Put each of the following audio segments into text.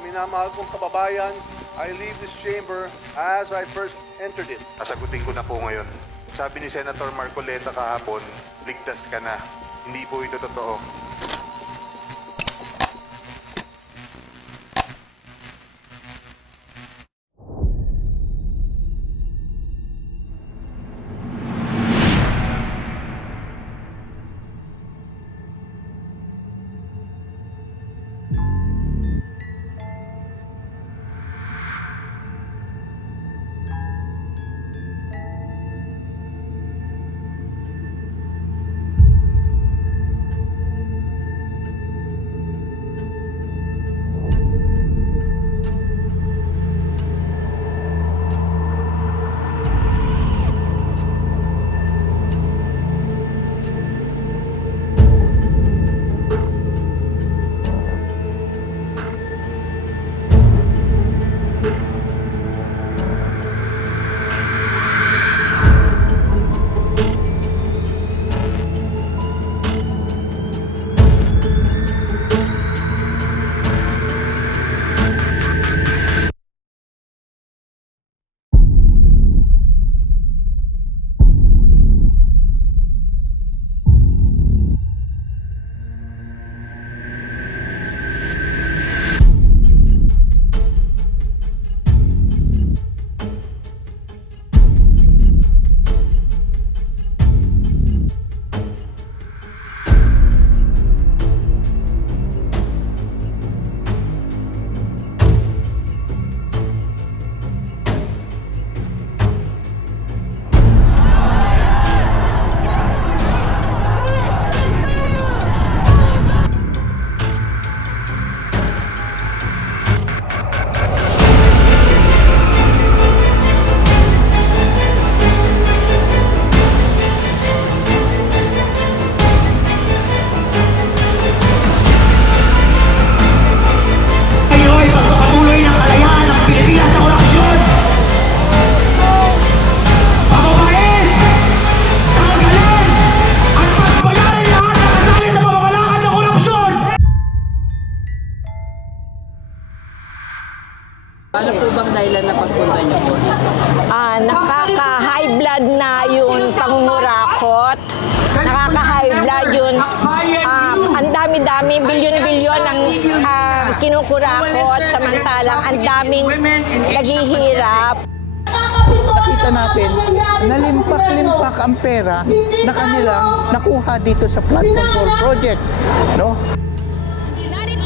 minamahal kong kababayan, I leave this chamber as I first entered it. Sasagutin ko na po ngayon. Sabi ni Senator Marcoleta kahapon, ligtas ka na. Hindi po ito totoo. Ano po bang dahilan na pagpunta niyo po dito? Nakaka-high blood na yung pangungurakot. Nakaka-high blood yun. Ang dami-dami, bilyon-bilyon ang kinukurakot. Samantalang ang daming naghihirap. Nakita natin na limpak-limpak ang pera na kanilang nakuha dito sa flood control project. No?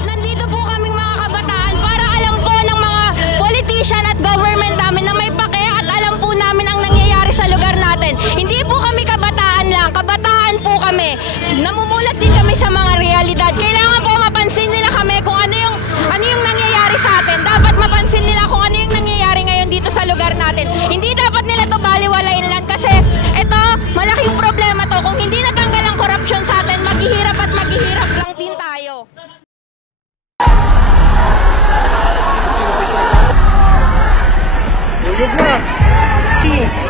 Nandito po kaming mga kabataan para alam po ng mga politician at government namin na may pake at alam po namin ang nangyayari sa lugar natin. Hindi po kami kabataan lang, kabataan po kami. Namumulat din kami sa mga realidad. Kailangan po mapansin nila kami kung ano yung nangyayari sa atin. Dapat mapansin nila kung ano yung nangyayari ngayon dito sa lugar natin. Hindi dapat nila to baliwalain lang kasi ito, malaking problema to. Kung hindi natanggal ang korupsyon sa atin, maghihirap at maghihirap lang din tayo. Uyog na!